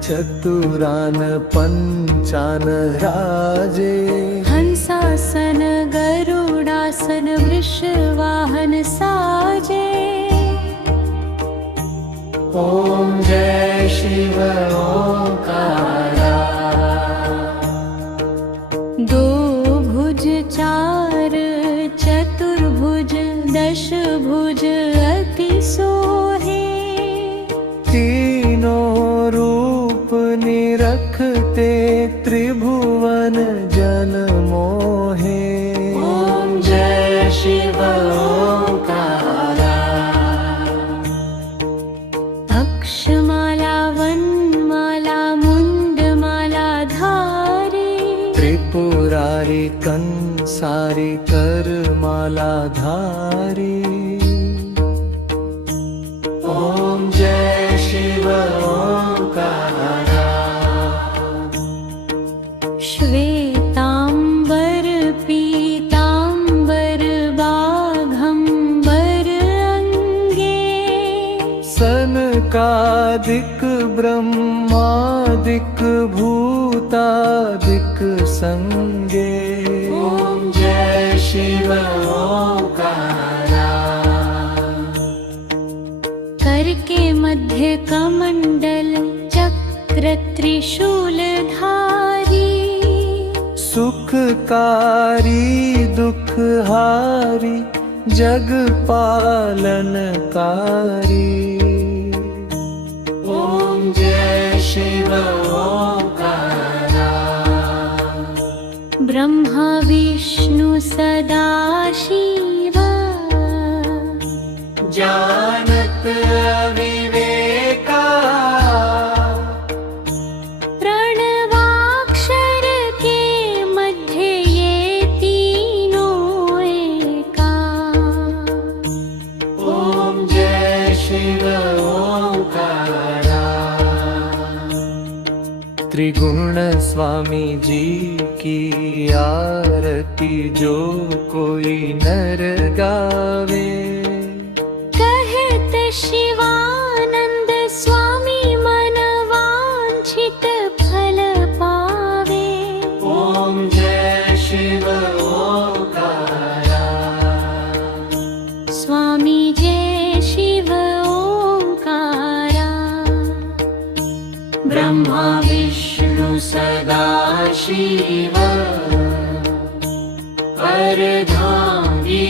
चतुरान पंचान राजे। हंसासन गरुडासन वृषवाहन साजे। ओम जय शिव ओंकारा। दो भुज चार चतुर्भुज दश भुज अति सोहे। तीनों रूप निरखते त्रिभुवन जन मोहे। ओम जय शिव ओंकारा। अक्षमाला वनमाला मुंडमाला धारी। त्रिपुरारी कंसारी करमाला धारी। ओम जय शिव ओंकारा। श्वेतांबर पीतांबर बाघंबर अंगे। सनकादिक ब्रह्मादिक भूतादिक संगे। ओम जय शिव ओंकारा। करके मध्य कमंडल चक्र त्रिशूल धारी। सुखकारी दुखहारी जग पालनकारी। ओम जय शिव ओंकारा। ब्रह्मा विष्णु सदा शिव। जानत अविवेका। प्रणवाक्षर के मध्य ये तीनों एका। ओम जय शिव ओंकारा। त्रिगुण स्वामी जी की आरती जो कोई नर गावे। कहत शिवानंद स्वामी मन वांछित फल पावे। ओम जय शिव ओंकारा। स्वामी जय शिव ओंकारा। ब्रह्मा विष्णु सदा शिव अर्धांगी